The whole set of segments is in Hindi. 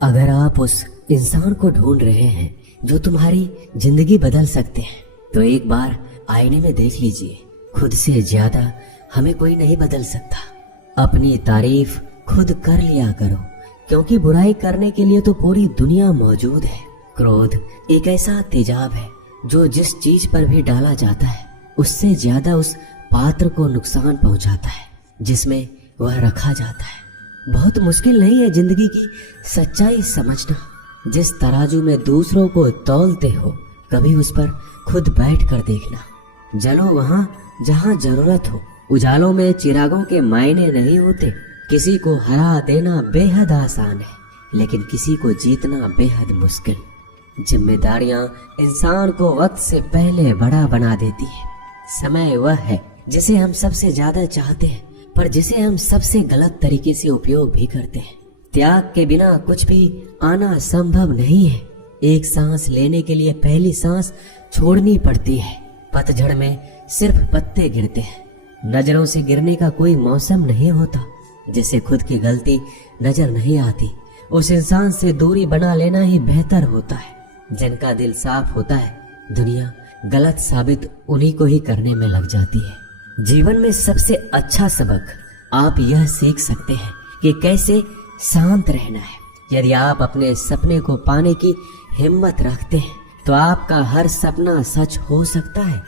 अगर आप उस इंसान को ढूंढ रहे हैं जो तुम्हारी जिंदगी बदल सकते हैं, तो एक बार आईने में देख लीजिए। खुद से ज्यादा हमें कोई नहीं बदल सकता। अपनी तारीफ खुद कर लिया करो, क्योंकि बुराई करने के लिए तो पूरी दुनिया मौजूद है। क्रोध एक ऐसा तेजाब है जो जिस चीज पर भी डाला जाता है उससे ज्यादा उस पात्र को नुकसान पहुंचाता है जिसमें वह रखा जाता है। बहुत मुश्किल नहीं है जिंदगी की सच्चाई समझना। जिस तराजू में दूसरों को तौलते हो, कभी उस पर खुद बैठ कर देखना। जलो वहां जहां जरूरत हो। उजालों में चिरागों के मायने नहीं होते। किसी को हरा देना बेहद आसान है, लेकिन किसी को जीतना बेहद मुश्किल। जिम्मेदारियां इंसान को वक्त से पहले बड़ा बना देती है। समय वह है जिसे हम सबसे ज्यादा चाहते हैं, पर जिसे हम सबसे गलत तरीके से उपयोग भी करते हैं। त्याग के बिना कुछ भी आना संभव नहीं है। एक सांस लेने के लिए पहली सांस छोड़नी पड़ती है। पतझड़ में सिर्फ पत्ते गिरते हैं। नजरों से गिरने का कोई मौसम नहीं होता। जिसे खुद की गलती नजर नहीं आती, उस इंसान से दूरी बना लेना ही बेहतर होता है। जिनका दिल साफ होता है, दुनिया गलत साबित उन्हीं को ही करने में लग जाती है। जीवन में सबसे अच्छा सबक आप यह सीख सकते हैं कि कैसे शांत रहना है। यदि आप अपने सपने को पाने की हिम्मत रखते हैं, तो आपका हर सपना सच हो सकता है।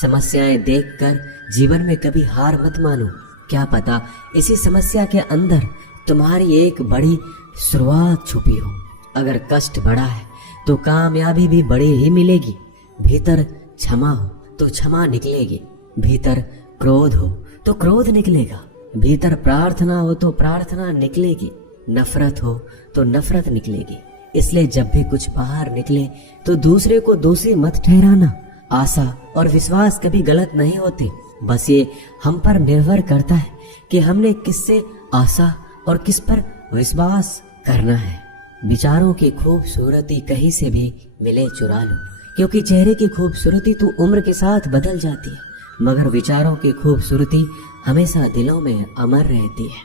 समस्याएं देखकर जीवन में कभी हार मत मानो। क्या पता इसी समस्या के अंदर तुम्हारी एक बड़ी शुरुआत छुपी हो। अगर कष्ट बड़ा है तो कामयाबी भी बड़ी ही मिलेगी। भीतर क्षमा हो तो क्षमा निकलेगी। भीतर क्रोध हो तो क्रोध निकलेगा। भीतर प्रार्थना हो तो प्रार्थना निकलेगी। नफरत हो तो नफरत निकलेगी। इसलिए जब भी कुछ बाहर निकले तो दूसरे को दोषी मत ठहराना। आशा और विश्वास कभी गलत नहीं होते। बस ये हम पर निर्भर करता है कि हमने किससे आशा और किस पर विश्वास करना है। विचारों की खूबसूरती कहीं से भी मिले चुरा लो, क्योंकि चेहरे की खूबसूरती तो उम्र के साथ बदल जाती है, मगर विचारों की खूबसूरती हमेशा दिलों में अमर रहती है।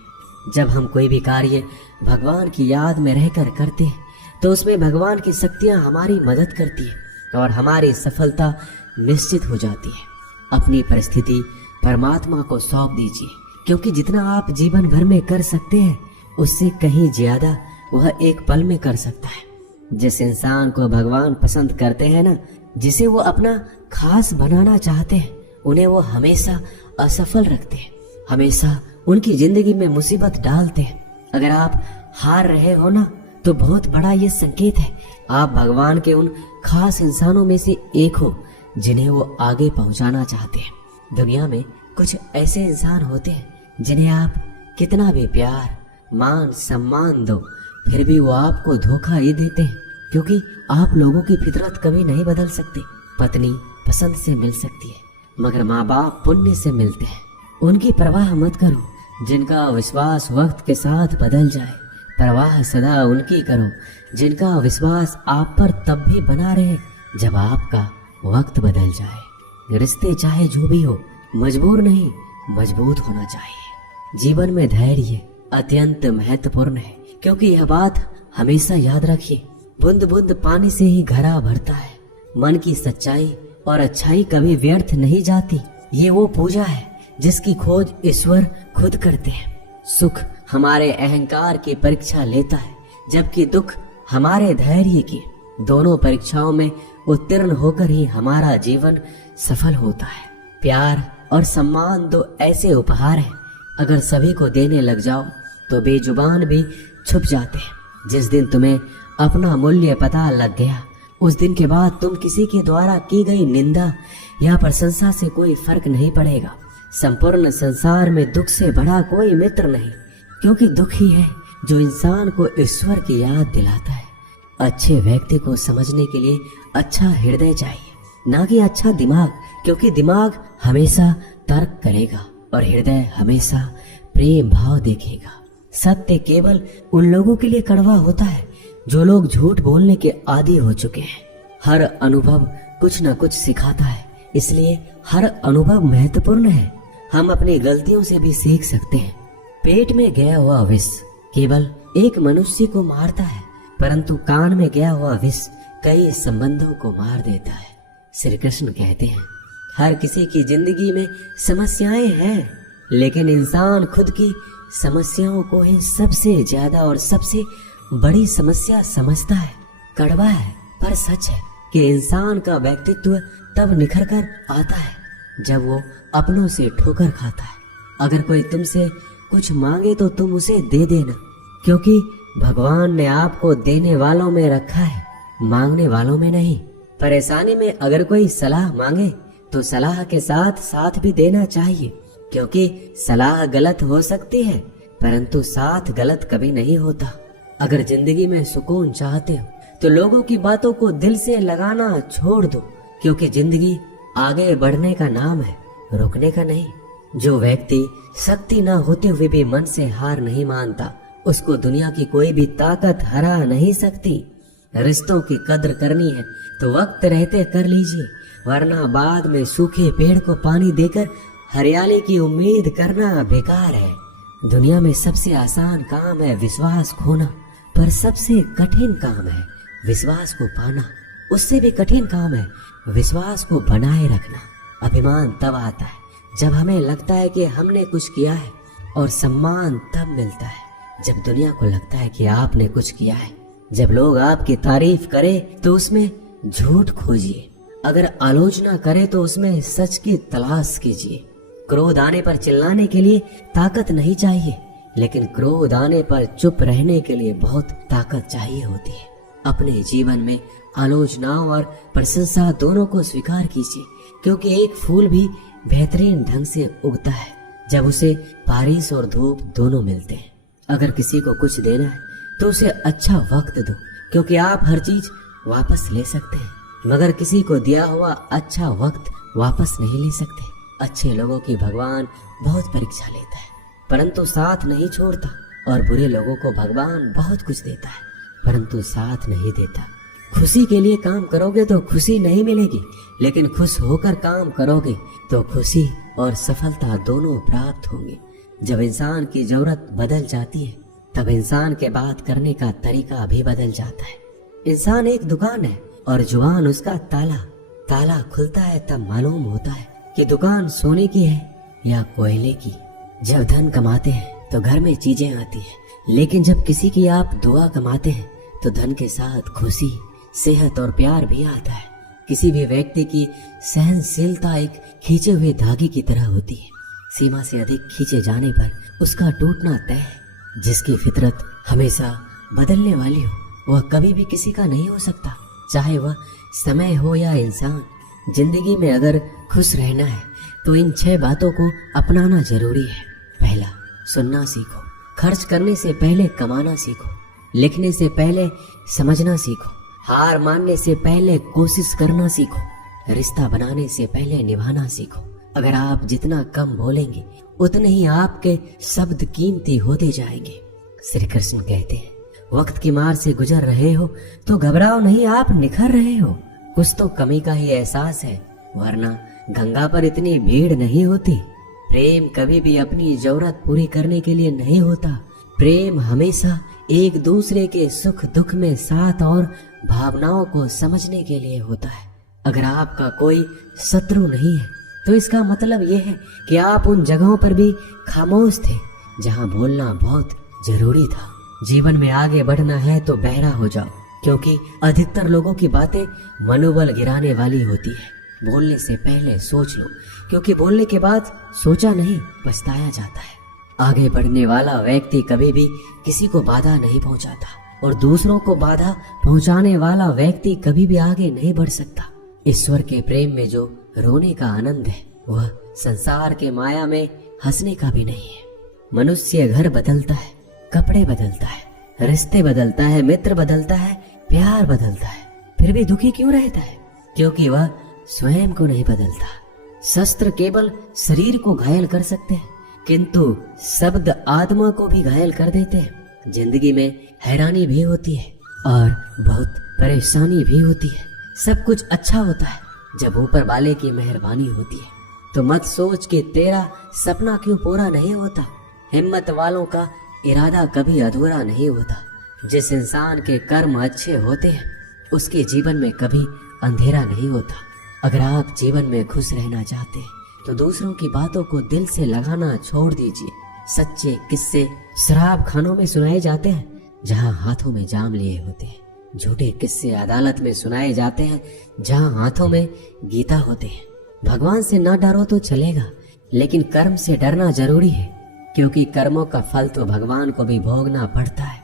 जब हम कोई भी कार्य भगवान की याद में रहकर करते हैं, तो उसमें भगवान की शक्तियां हमारी मदद करती है और हमारी सफलता निश्चित हो जाती है। अपनी परिस्थिति परमात्मा को सौंप दीजिए, क्योंकि जितना आप जीवन भर में कर सकते हैं, उससे कहीं ज्यादा वह एक पल में कर सकता है। जिस इंसान को भगवान पसंद करते हैं ना, जिसे वो अपना खास बनाना चाहते हैं, उन्हें वो हमेशा असफल रखते हैं, हमेशा उनकी जिंदगी में मुसीबत डालते हैं। अगर आप हार रहे हो ना, तो बहुत बड़ा ये संकेत है आप भगवान के उन खास इंसानों में से एक हो जिन्हें वो आगे पहुंचाना चाहते हैं। दुनिया में कुछ ऐसे इंसान होते हैं जिन्हें आप कितना भी प्यार, मान, सम्मान दो, फिर भी वो आपको धोखा ही देते हैं, क्योंकि आप लोगों की फितरत कभी नहीं बदल सकते। पत्नी पसंद से मिल सकती है, मगर माँ बाप पुण्य से मिलते हैं। उनकी परवाह मत करो जिनका विश्वास वक्त के साथ बदल जाए। परवाह सदा उनकी करो जिनका विश्वास आप पर तब भी बना रहे जब आपका वक्त बदल जाए। रिश्ते चाहे जो भी हो, मजबूर नहीं मजबूत होना चाहिए। जीवन में धैर्य अत्यंत महत्वपूर्ण है, क्योंकि यह बात हमेशा याद रखिए, बूंद बूंद पानी से ही घड़ा भरता है। मन की सच्चाई और अच्छाई कभी व्यर्थ नहीं जाती। ये वो पूजा है जिसकी खोज ईश्वर खुद करते हैं। सुख हमारे अहंकार की परीक्षा लेता है, जबकि दुख हमारे धैर्य की। दोनों परीक्षाओं में उत्तीर्ण होकर ही हमारा जीवन सफल होता है। प्यार और सम्मान दो ऐसे उपहार हैं, अगर सभी को देने लग जाओ तो बेजुबान भी छुप जाते हैं। जिस दिन तुम्हें अपना मूल्य पता लग गया, उस दिन के बाद तुम किसी के द्वारा की गई निंदा या प्रशंसा से कोई फर्क नहीं पड़ेगा। संपूर्ण संसार में दुख से बड़ा कोई मित्र नहीं, क्योंकि दुख ही है जो इंसान को ईश्वर की याद दिलाता है। अच्छे व्यक्ति को समझने के लिए अच्छा हृदय चाहिए, ना कि अच्छा दिमाग, क्योंकि दिमाग हमेशा तर्क करेगा और हृदय हमेशा प्रेम भाव देखेगा। सत्य केवल उन लोगों के लिए कड़वा होता है जो लोग झूठ बोलने के आदी हो चुके हैं। हर अनुभव कुछ न कुछ सिखाता है, इसलिए हर अनुभव महत्वपूर्ण है। हम अपनी गलतियों से भी सीख सकते हैं। पेट में गया हुआ विष केवल एक मनुष्य को मारता है, परंतु कान में गया हुआ विष कई संबंधों को मार देता है। श्री कृष्ण कहते हैं, हर किसी की जिंदगी में समस्याएं हैं, लेकिन इंसान खुद की समस्याओं को ही सबसे ज्यादा और सबसे बड़ी समस्या समझता है। कड़वा है पर सच है कि इंसान का व्यक्तित्व तब निखर कर आता है जब वो अपनों से ठोकर खाता है। अगर कोई तुमसे कुछ मांगे तो तुम उसे दे देना, क्योंकि भगवान ने आपको देने वालों में रखा है, मांगने वालों में नहीं। परेशानी में अगर कोई सलाह मांगे तो सलाह के साथ साथ भी देना चाहिए, क्योंकि सलाह गलत हो सकती है परंतु साथ गलत कभी नहीं होता। अगर जिंदगी में सुकून चाहते हो तो लोगों की बातों को दिल से लगाना छोड़ दो, क्योंकि जिंदगी आगे बढ़ने का नाम है, रुकने का नहीं। जो व्यक्ति शक्ति न होते हुए भी मन से हार नहीं मानता, उसको दुनिया की कोई भी ताकत हरा नहीं सकती। रिश्तों की कद्र करनी है तो वक्त रहते कर लीजिए, वरना बाद में सूखे पेड़ को पानी देकर हरियाली की उम्मीद करना बेकार है। दुनिया में सबसे आसान काम है विश्वास खोना, पर सबसे कठिन काम है विश्वास को पाना। उससे भी कठिन काम है विश्वास को बनाए रखना। अभिमान तब आता है जब हमें लगता है कि हमने कुछ किया है, और सम्मान तब मिलता है जब दुनिया को लगता है कि आपने कुछ किया है। जब लोग आपकी तारीफ करें तो उसमें झूठ खोजिए, अगर आलोचना करे तो उसमें सच की तलाश कीजिए। क्रोध आने पर चिल्लाने के लिए ताकत नहीं चाहिए, लेकिन क्रोध आने पर चुप रहने के लिए बहुत ताकत चाहिए होती है। अपने जीवन में आलोचनाओं और प्रशंसा दोनों को स्वीकार कीजिए, क्योंकि एक फूल भी बेहतरीन ढंग से उगता है जब उसे बारिश और धूप दोनों मिलते हैं। अगर किसी को कुछ देना है तो उसे अच्छा वक्त दो, क्योंकि आप हर चीज वापस ले सकते हैं, मगर किसी को दिया हुआ अच्छा वक्त वापस नहीं ले सकते। अच्छे लोगों की भगवान बहुत परीक्षा लेता है परंतु साथ नहीं छोड़ता, और बुरे लोगों को भगवान बहुत कुछ देता है परंतु साथ नहीं देता। खुशी के लिए काम करोगे तो खुशी नहीं मिलेगी, लेकिन खुश होकर काम करोगे तो खुशी और सफलता दोनों प्राप्त होंगे। जब इंसान की जरूरत बदल जाती है तब इंसान के बात करने का तरीका भी बदल जाता है। इंसान एक दुकान है और जुबान उसका ताला। ताला खुलता है तब मालूम होता है कि दुकान सोने की है या कोयले की। जब धन कमाते हैं तो घर में चीजें आती हैं, लेकिन जब किसी की आप दुआ कमाते हैं तो धन के साथ खुशी, सेहत और प्यार भी आता है। किसी भी व्यक्ति की सहनशीलता एक खींचे हुए धागे की तरह होती है। सीमा से अधिक खींचे जाने पर उसका टूटना तय है। जिसकी फितरत हमेशा बदलने वाली हो वह कभी भी किसी का नहीं हो सकता, चाहे वह समय हो या इंसान। जिंदगी में अगर खुश रहना है तो इन 6 बातों को अपनाना जरूरी है। पहला, सुनना सीखो। खर्च करने से पहले कमाना सीखो। लिखने से पहले समझना सीखो। हार मानने से पहले कोशिश करना सीखो। रिश्ता बनाने से पहले निभाना सीखो। अगर आप जितना कम बोलेंगे उतने ही आपके शब्द कीमती होते जाएंगे। श्री कृष्ण कहते हैं, वक्त की मार से गुजर रहे हो तो घबराओ नहीं, आप निखर रहे हो। कुछ तो कमी का ही एहसास है, वरना गंगा पर इतनी भीड़ नहीं होती। प्रेम कभी भी अपनी जरूरत पूरी करने के लिए नहीं होता। प्रेम हमेशा एक दूसरे के सुख दुख में साथ और भावनाओं को समझने के लिए होता है। अगर आपका कोई शत्रु नहीं है तो इसका मतलब यह है कि आप उन जगहों पर भी खामोश थे जहां बोलना बहुत जरूरी था। जीवन में आगे बढ़ना है तो बहरा हो जाओ, क्योंकि अधिकतर लोगों की बातें मनोबल गिराने वाली होती है। बोलने से पहले सोच लो, क्योंकि बोलने के बाद सोचा नहीं पछताया जाता है। आगे बढ़ने वाला व्यक्ति कभी भी किसी को बाधा नहीं पहुंचाता, और दूसरों को बाधा पहुंचाने वाला व्यक्ति कभी भी आगे नहीं बढ़ सकता। ईश्वर के प्रेम में जो रोने का आनंद है वह संसार के माया में हंसने का भी नहीं है। मनुष्य घर बदलता है, कपड़े बदलता है, रिश्ते बदलता है, मित्र बदलता है, प्यार बदलता है, फिर भी दुखी क्यों रहता है? क्योंकि वह स्वयं को नहीं बदलता। शस्त्र केवल शरीर को घायल कर सकते हैं, किंतु शब्द आत्मा को भी घायल कर देते हैं। जिंदगी में हैरानी भी होती है और बहुत परेशानी भी होती है। सब कुछ अच्छा होता है जब ऊपर वाले की मेहरबानी होती है। तो मत सोच कि तेरा सपना क्यों पूरा नहीं होता। हिम्मत वालों का इरादा कभी अधूरा नहीं होता। जिस इंसान के कर्म अच्छे होते हैं उसके जीवन में कभी अंधेरा नहीं होता। अगर आप जीवन में खुश रहना चाहते हैं तो दूसरों की बातों को दिल से लगाना छोड़ दीजिए। सच्चे किस्से शराब खानों में सुनाए जाते हैं जहां हाथों में जाम लिए होते हैं। झूठे किस्से अदालत में सुनाए जाते हैं जहां हाथों में गीता होते हैं। भगवान से न डरो तो चलेगा, लेकिन कर्म से डरना जरूरी है, क्योंकि कर्मों का फल तो भगवान को भी भोगना पड़ता है।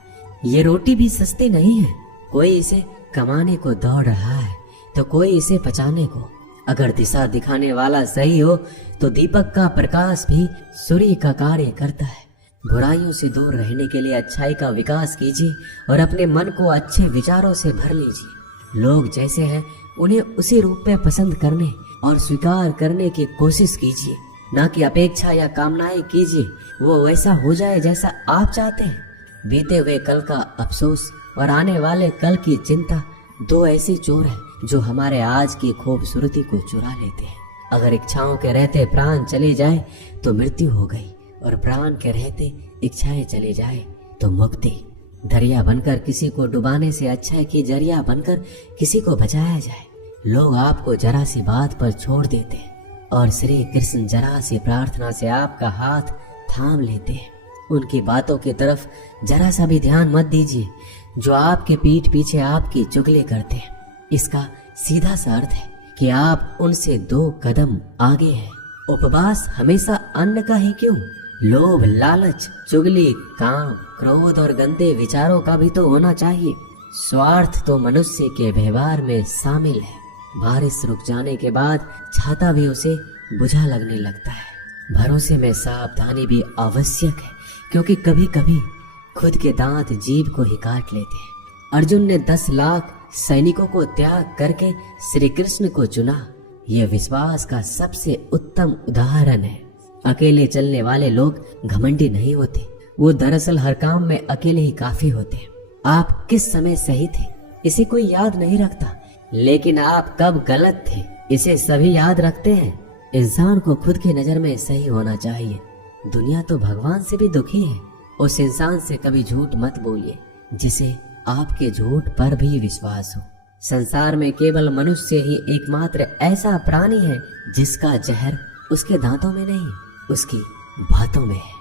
ये रोटी भी सस्ती नहीं है। कोई इसे कमाने को दौड़ रहा है तो कोई इसे बचाने को। अगर दिशा दिखाने वाला सही हो तो दीपक का प्रकाश भी सूर्य का कार्य करता है। बुराइयों से दूर रहने के लिए अच्छाई का विकास कीजिए और अपने मन को अच्छे विचारों से भर लीजिए। लोग जैसे हैं उन्हें उसी रूप में पसंद करने और स्वीकार करने की कोशिश कीजिए, न कि अपेक्षा या कामनाएं कीजिए वो वैसा हो जाए जैसा आप चाहते हैं। बीते हुए कल का अफसोस और आने वाले कल की चिंता दो ऐसे चोर हैं जो हमारे आज की खूबसूरती को चुरा लेते हैं। अगर इच्छाओं के रहते प्राण चले जाए तो मृत्यु हो गई, और प्राण के रहते इच्छाएं चले जाए तो मुक्ति। दरिया बनकर किसी को डुबाने से अच्छा है कि जरिया बनकर किसी को बचाया जाए। लोग आपको जरा सी बात पर छोड़ देते हैं और श्री कृष्ण जरा सी प्रार्थना से आपका हाथ थाम लेते हैं। उनकी बातों की तरफ जरा सा भी ध्यान मत दीजिए जो आपके पीठ पीछे आपकी चुगली करते हैं। इसका सीधा सा अर्थ है कि आप उनसे 2 कदम आगे हैं। उपवास हमेशा अन्न का ही क्यों, लोभ, लालच, चुगली, काम, क्रोध और गंदे विचारों का भी तो होना चाहिए। स्वार्थ तो मनुष्य के व्यवहार में शामिल है। बारिश रुक जाने के बाद छाता भी उसे बुझा लगने लगता है। भरोसे में सावधानी भी आवश्यक है, क्योंकि कभी कभी खुद के दांत जीभ को ही काट लेते हैं। अर्जुन ने 10 लाख सैनिकों को त्याग करके श्री कृष्ण को चुना। यह विश्वास का सबसे उत्तम उदाहरण है। अकेले चलने वाले लोग घमंडी नहीं होते, वो दरअसल हर काम में अकेले ही काफी होते हैं। आप किस समय सही थे इसे कोई याद नहीं रखता, लेकिन आप कब गलत थे इसे सभी याद रखते हैं। इंसान को खुद की नजर में सही होना चाहिए। दुनिया तो भगवान से भी दुखी है। उस इंसान से कभी झूठ मत बोलिए जिसे आपके झूठ पर भी विश्वास हो। संसार में केवल मनुष्य ही एकमात्र ऐसा प्राणी है जिसका जहर उसके दांतों में नहीं, उसकी बातों में है।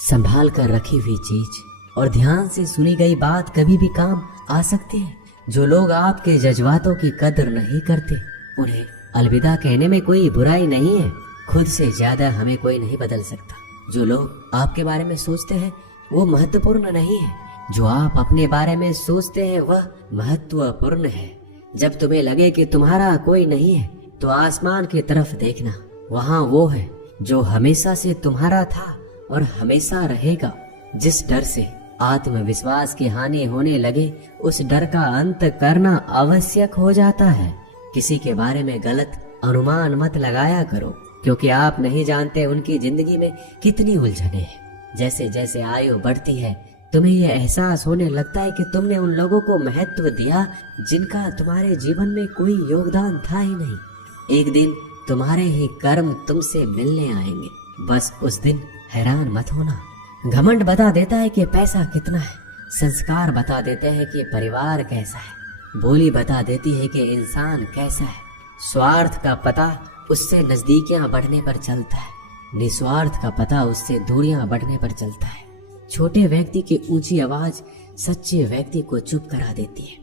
संभाल कर रखी हुई चीज और ध्यान से सुनी गई बात कभी भी काम आ सकती है। जो लोग आपके जज्बातों की कदर नहीं करते उन्हें अलविदा कहने में कोई बुराई नहीं है। खुद से ज्यादा हमें कोई नहीं बदल सकता। जो लोग आपके बारे में सोचते हैं वो महत्वपूर्ण नहीं है, जो आप अपने बारे में सोचते हैं वह महत्वपूर्ण है। जब तुम्हें लगे कि तुम्हारा कोई नहीं है तो आसमान की तरफ देखना, वहाँ वो है जो हमेशा से तुम्हारा था और हमेशा रहेगा। जिस डर से आत्मविश्वास की हानि होने लगे उस डर का अंत करना आवश्यक हो जाता है। किसी के बारे में गलत अनुमान मत लगाया करो, क्योंकि आप नहीं जानते उनकी जिंदगी में कितनी उलझने हैं। जैसे जैसे आयु बढ़ती है तुम्हें यह एहसास होने लगता है कि तुमने उन लोगों को महत्व दिया जिनका तुम्हारे जीवन में कोई योगदान था ही नहीं। एक दिन तुम्हारे ही कर्म तुमसे मिलने आएंगे। बस उस दिन हैरान मत होना। घमंड बता देता है कि पैसा कितना है, संस्कार बता देते हैं कि परिवार कैसा है, बोली बता देती है कि इंसान कैसा है। स्वार्थ का पता उससे नजदीकियां बढ़ने पर चलता है, निस्वार्थ का पता उससे दूरियां बढ़ने पर चलता है। छोटे व्यक्ति की ऊंची आवाज सच्चे व्यक्ति को चुप करा देती है,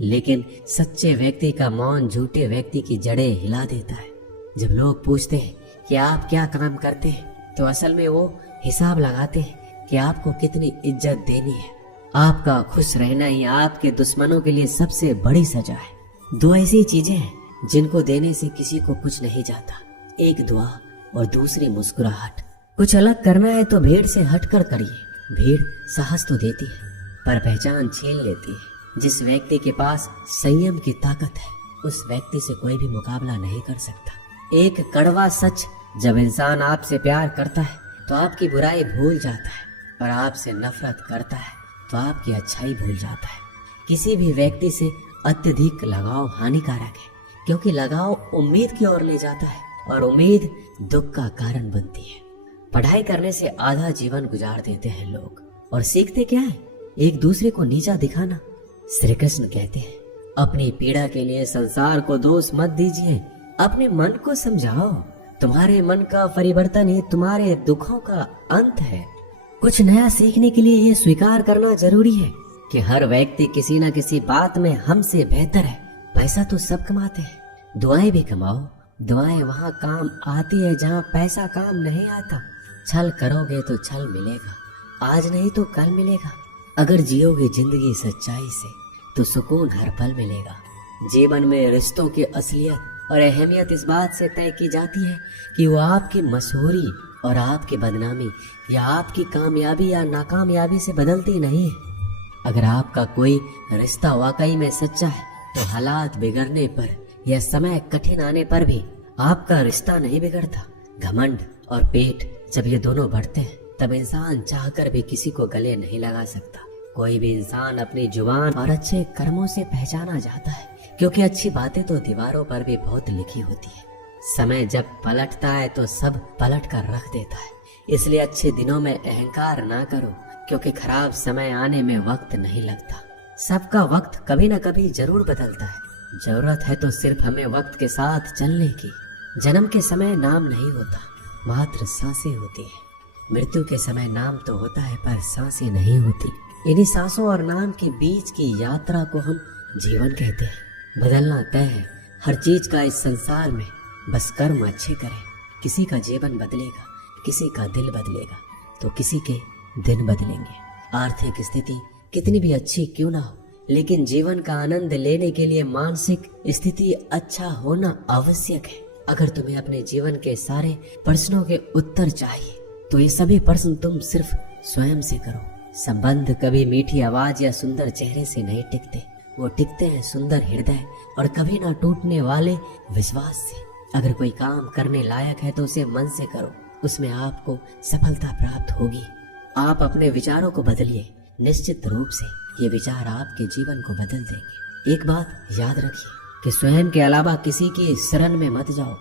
लेकिन सच्चे व्यक्ति का मौन झूठे व्यक्ति की जड़ें हिला देता है। जब लोग पूछते हैं कि आप क्या काम करते हैं तो असल में वो हिसाब लगाते हैं कि आपको कितनी इज्जत देनी है। आपका खुश रहना ही आपके दुश्मनों के लिए सबसे बड़ी सजा है। 2 ऐसी चीजें हैं जिनको देने से किसी को कुछ नहीं जाता, एक दुआ और दूसरी मुस्कुराहट। कुछ अलग करना है तो भीड़ से हटकर करिए। भीड़ साहस तो देती है पर पहचान छीन लेती है। जिस व्यक्ति के पास संयम की ताकत है उस व्यक्ति से कोई भी मुकाबला नहीं कर सकता। एक कड़वा सच, जब इंसान आपसे प्यार करता है तो आपकी बुराई भूल जाता है, और आपसे नफरत करता है तो आपकी अच्छाई भूल जाता है। किसी भी व्यक्ति से अत्यधिक लगाव हानिकारक है, क्योंकि लगाव उम्मीद की ओर ले जाता है और उम्मीद दुख का कारण बनती है। पढ़ाई करने से आधा जीवन गुजार देते हैं लोग, और सीखते क्या है? एक दूसरे को नीचा दिखाना। श्री कृष्ण कहते हैं, अपनी पीड़ा के लिए संसार को दोष मत दीजिए, अपने मन को समझाओ। तुम्हारे मन का परिवर्तन ही तुम्हारे दुखों का अंत है। कुछ नया सीखने के लिए ये स्वीकार करना जरूरी है कि हर व्यक्ति किसी न किसी बात में हमसे बेहतर है। पैसा तो सब कमाते हैं, दुआएं भी कमाओ। दुआएं वहाँ काम आती है जहाँ पैसा काम नहीं आता। छल करोगे तो छल मिलेगा, आज नहीं तो कल मिलेगा। अगर जियोगे जिंदगी सच्चाई से तो सुकून हर पल मिलेगा। जीवन में रिश्तों की असलियत और अहमियत इस बात से तय की जाती है कि वो आपकी मशहूरी और आपकी बदनामी या आपकी कामयाबी या नाकामयाबी से बदलती नहीं है। अगर आपका कोई रिश्ता वाकई में सच्चा है तो हालात बिगड़ने पर या समय कठिन आने पर भी आपका रिश्ता नहीं बिगड़ता। घमंड और पेट जब ये दोनों बढ़ते हैं तब इंसान चाहकर भी किसी को गले नहीं लगा सकता। कोई भी इंसान अपनी जुबान और अच्छे कर्मों से पहचाना जाता है, क्योंकि अच्छी बातें तो दीवारों पर भी बहुत लिखी होती है। समय जब पलटता है तो सब पलट कर रख देता है। इसलिए अच्छे दिनों में अहंकार ना करो, क्योंकि खराब समय आने में वक्त नहीं लगता। सबका वक्त कभी न कभी जरूर बदलता है। जरूरत है तो सिर्फ हमें वक्त के साथ चलने की। जन्म के समय नाम नहीं होता, मात्र सांसें होती है। मृत्यु के समय नाम तो होता है पर सांसें नहीं होती। इन्हीं सांसों और नाम के बीच की यात्रा को हम जीवन कहते हैं। बदलना तय है हर चीज का इस संसार में, बस कर्म अच्छे करें। किसी का जीवन बदलेगा, किसी का दिल बदलेगा, तो किसी के दिन बदलेंगे। आर्थिक स्थिति कितनी भी अच्छी क्यों ना हो, लेकिन जीवन का आनंद लेने के लिए मानसिक स्थिति अच्छा होना आवश्यक है। अगर तुम्हें अपने जीवन के सारे प्रश्नों के उत्तर चाहिए तो ये सभी प्रश्न तुम सिर्फ स्वयं से करो। संबंध कभी मीठी आवाज या सुंदर चेहरे से नहीं टिकते, वो टिकते हैं सुंदर हृदय और कभी ना टूटने वाले विश्वास से। अगर कोई काम करने लायक है तो उसे मन से करो, उसमें आपको सफलता प्राप्त होगी। आप अपने विचारों को बदलिए, निश्चित रूप से ये विचार आपके जीवन को बदल देंगे। एक बात याद रखिए कि स्वयं के अलावा किसी की शरण में मत जाओ।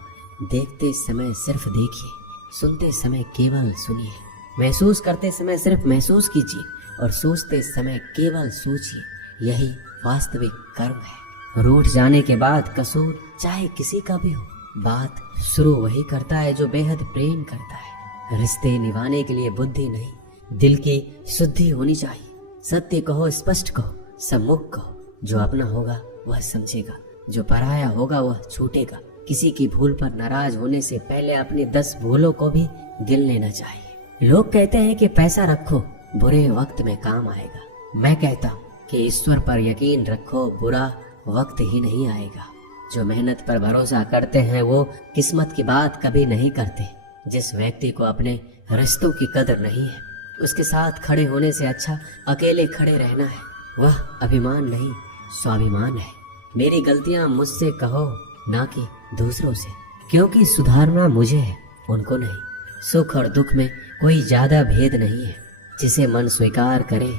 देखते समय सिर्फ देखिए, सुनते समय केवल सुनिए, महसूस करते समय सिर्फ महसूस कीजिए और सोचते समय केवल सोचिए। यही वास्तविक कर्म है। रूठ जाने के बाद कसूर चाहे किसी का भी हो, बात शुरू वही करता है जो बेहद प्रेम करता है। रिश्ते निभाने के लिए बुद्धि नहीं, दिल की शुद्धि होनी चाहिए। सत्य कहो, स्पष्ट कहो, सम्मुख कहो। जो अपना होगा वह समझेगा, जो पराया होगा वह छूटेगा। किसी की भूल पर नाराज होने से पहले अपनी 10 भूलों को भी गिन लेना चाहिए। लोग कहते हैं कि पैसा रखो, बुरे वक्त में काम आएगा। मैं कहता हूँ कि ईश्वर पर यकीन रखो, बुरा वक्त ही नहीं आएगा। जो मेहनत पर भरोसा करते हैं वो किस्मत की बात कभी नहीं करते। जिस व्यक्ति को अपने रिश्तों की कदर नहीं है, उसके साथ खड़े होने से अच्छा अकेले खड़े रहना है। वह अभिमान नहीं, स्वाभिमान है। मेरी गलतियां मुझसे कहो, ना कि दूसरों से, क्योंकि सुधारना मुझे है, उनको नहीं। सुख और दुख में कोई ज्यादा भेद नहीं है। जिसे मन स्वीकार करे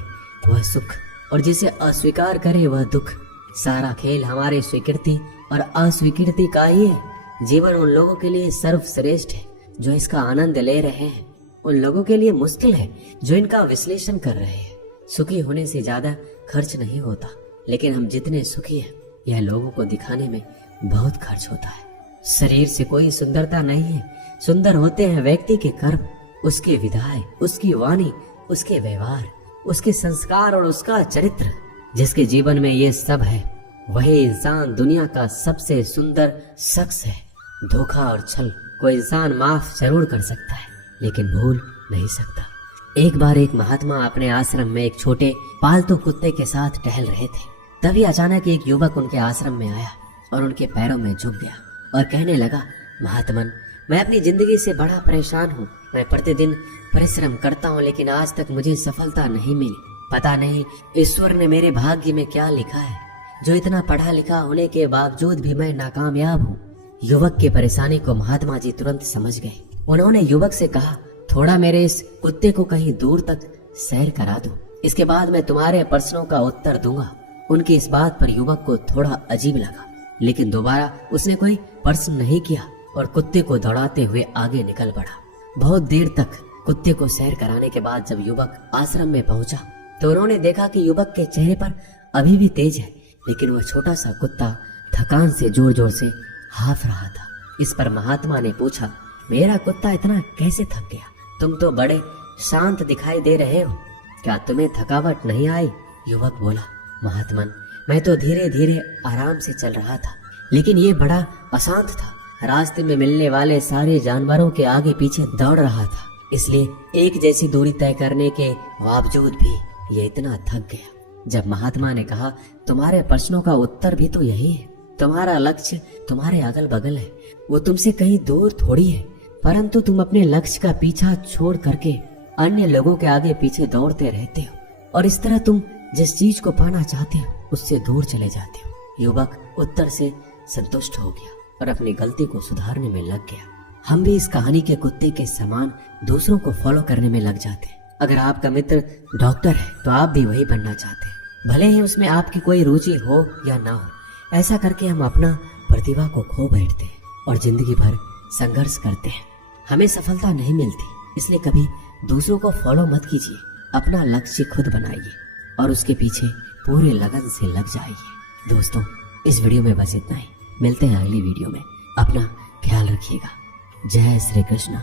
वह सुख और जिसे अस्वीकार करे वह दुख। सारा खेल हमारे स्वीकृति और अस्वीकृति का ही है। जीवन उन लोगों के लिए सर्वश्रेष्ठ है जो इसका आनंद ले रहे हैं, उन लोगों के लिए मुश्किल है जो इनका विश्लेषण कर रहे हैं। सुखी होने से ज्यादा खर्च नहीं होता, लेकिन हम जितने सुखी हैं यह लोगों को दिखाने में बहुत खर्च होता है। शरीर से कोई सुंदरता नहीं है, सुंदर होते हैं व्यक्ति के कर्म, उसके विधाय, उसकी वाणी, उसके व्यवहार, उसके संस्कार और उसका चरित्र। जिसके जीवन में ये सब है वही इंसान दुनिया का सबसे सुंदर शख्स है। धोखा और छल को इंसान माफ जरूर कर सकता है, लेकिन भूल नहीं सकता। एक बार एक महात्मा अपने आश्रम में एक छोटे पालतू कुत्ते के साथ टहल रहे थे। तभी अचानक एक युवक उनके आश्रम में आया और उनके पैरों में झुक गया और कहने लगा, महात्मन, मैं अपनी जिंदगी से बड़ा परेशान हूँ। मैं प्रतिदिन परिश्रम करता हूँ, लेकिन आज तक मुझे सफलता नहीं मिली। पता नहीं ईश्वर ने मेरे भाग्य में क्या लिखा है, जो इतना पढ़ा लिखा होने के बावजूद भी मैं नाकामयाब हूँ। युवक की परेशानी को महात्मा जी तुरंत समझ गए। उन्होंने युवक से कहा, थोड़ा मेरे इस कुत्ते को कहीं दूर तक सैर करा दो, इसके बाद मैं तुम्हारे प्रश्नों का उत्तर दूंगा। उनकी इस बात पर युवक को थोड़ा अजीब लगा, लेकिन दोबारा उसने कोई प्रश्न नहीं किया और कुत्ते को दौड़ाते हुए आगे निकल पड़ा। बहुत देर तक कुत्ते को सैर कराने के बाद जब युवक आश्रम में पहुंचा तो उन्होंने देखा कि युवक के चेहरे पर अभी भी तेज है, लेकिन वह छोटा सा कुत्ता थकान से जोर जोर से हाफ रहा था। इस पर महात्मा ने पूछा, मेरा कुत्ता इतना कैसे थक गया? तुम तो बड़े शांत दिखाई दे रहे हो, क्या तुम्हें थकावट नहीं आई? युवक बोला, महात्मन, मैं तो धीरे धीरे आराम से चल रहा था, लेकिन ये बड़ा अशांत था। रास्ते में मिलने वाले सारे जानवरों के आगे पीछे दौड़ रहा था, इसलिए एक जैसी दूरी तय करने के बावजूद भी ये इतना थक गया। जब महात्मा ने कहा, तुम्हारे प्रश्नों का उत्तर भी तो यही है, तुम्हारा लक्ष्य तुम्हारे अगल बगल है, वो तुमसे कहीं दूर थोड़ी है, परंतु तुम अपने लक्ष्य का पीछा छोड़ करके अन्य लोगों के आगे पीछे दौड़ते रहते हो, और इस तरह तुम जिस चीज को पाना चाहते हो उससे दूर चले जाते हो। युवक उत्तर से संतुष्ट हो गया और अपनी गलती को सुधारने में लग गया। हम भी इस कहानी के कुत्ते के समान दूसरों को फॉलो करने में लग जाते हैं। अगर आपका मित्र डॉक्टर है तो आप भी वही बनना चाहते हैं, भले ही उसमें आपकी कोई रुचि हो या ना हो। ऐसा करके हम अपना प्रतिभा को खो बैठते हैं और जिंदगी भर संघर्ष करते हैं। हमें सफलता नहीं मिलती, इसलिए कभी दूसरों को फॉलो मत कीजिए, अपना लक्ष्य खुद बनाइए और उसके पीछे पूरे लगन से लग जाइए। दोस्तों, इस वीडियो में बस इतना ही। मिलते हैं अगली वीडियो में। अपना ख्याल रखिएगा। जय श्री कृष्ण।